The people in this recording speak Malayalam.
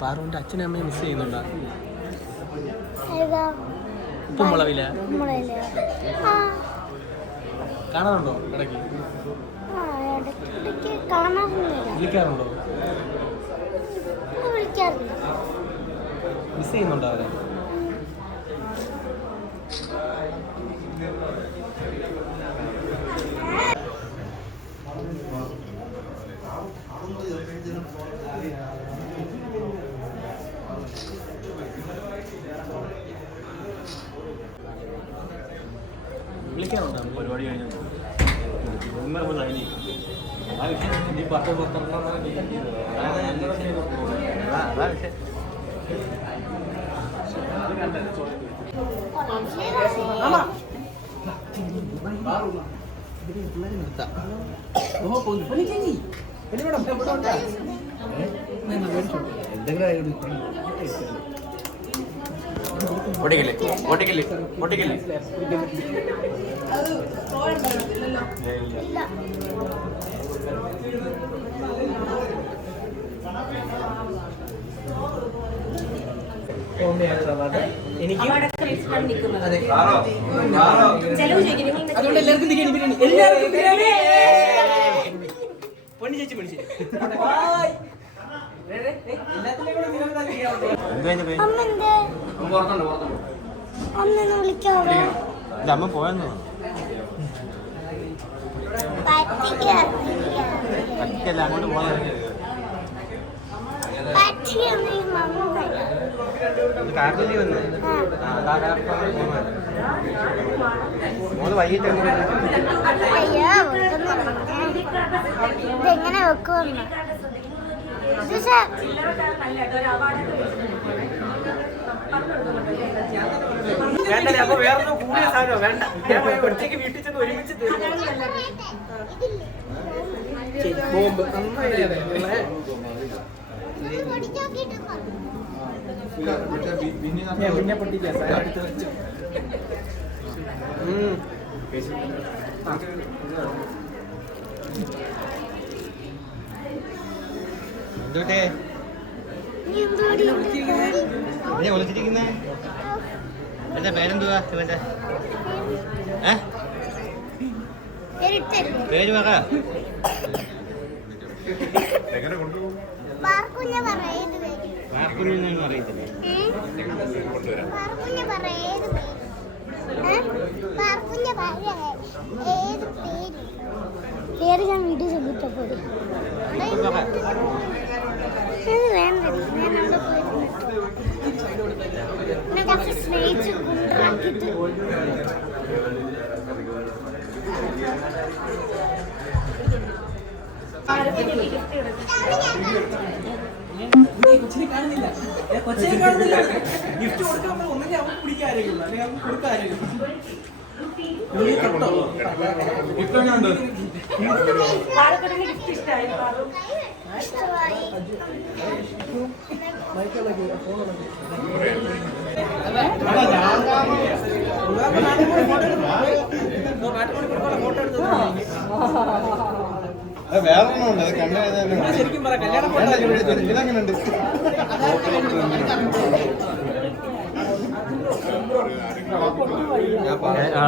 പാറുവിന്റെ അച്ഛനും അമ്മയും മിസ് ചെയ്യുന്നുണ്ടോ. കാണാറുണ്ടോ ഇടയ്ക്ക്? വിളിക്കാറുണ്ടോ? മിസ് ചെയ്യുന്നുണ്ടോ അവരെ? വിളിക്കാറുണ്ടോ പരിപാടി കഴിഞ്ഞു ഇന്നലെ മുതൽ അതിന് ആ വിഷയം നീ പത്ത് പുറത്തിറങ്ങാൻ അതാ വിഷയം ഒട്ടിക്കല്ലേ ഒട്ടിക്കല്ലേ ഒട്ടിക്കല്ലേ ഇല്ല എനിക്ക് അതെ അതുകൊണ്ട് എല്ലാവർക്കും ബിരിയാണി ബിരിയാണി എല്ലാവർക്കും ബിരിയാണി പൊണ്ണി ചേച്ചി അമ്മ എന്തേ അമ്മ പോയെന്ന് പറ്റിക്കല്ല അങ്ങോട്ട് പോകാൻ കാറിലല്ലേ വന്ന് മോൾ വൈകിട്ട് എങ്ങനെ വെക്കുമെന്ന്? വേണ്ടല്ലേ അപ്പൊ വേറെ കൂടിയ സാധനം വേണ്ട. ഞാൻ ഒറ്റയ്ക്ക് വീട്ടിൽ ചെന്ന് ഒരുമിച്ച് ബോംബ്. പിന്നെ പൊട്ടിക്കാം. സാധനം എടുത്ത് വെച്ചു. ആ. എന്തോട്ടെ? നീ എന്തുവാടി ഇത്? നീ ഒളിച്ചിരിക്കുന്നേ എന്റെ പേരെന്തുവാ ഇവന്റെ. പേര് പറ. പേര്. അറിയത്തില്ല? ഞാൻ വീഡിയോ ചോദിച്ചപ്പോ ഇപ്പൊ പറ ഇത് വേണ്ട ഞാൻ അവിടെ പോയിരുന്നു എന്നെ കുറച്ച് സ്നേഹിച്ച് കുണ്ടാക്കിട്ട് നീ കൊച്ചിനെ കാണുന്നില്ല കൊച്ചിനെ കാണുന്നില്ല ഗിഫ്റ്റ് കൊടുക്കാൻ ഒന്നെങ്കിൽ അവൻ കുടിക്കാൻ ആരെങ്കിലും അല്ലെങ്കിൽ ആരെങ്കിലും നീ തൊട്ടോ? ഇഷ്ടമായി വേറെ ഒന്നുണ്ട് അത് കണ്ടു ശരിക്കും പറ കല്യാണ ഫോട്ടോ ഇതങ്ങനുണ്ട് ആ.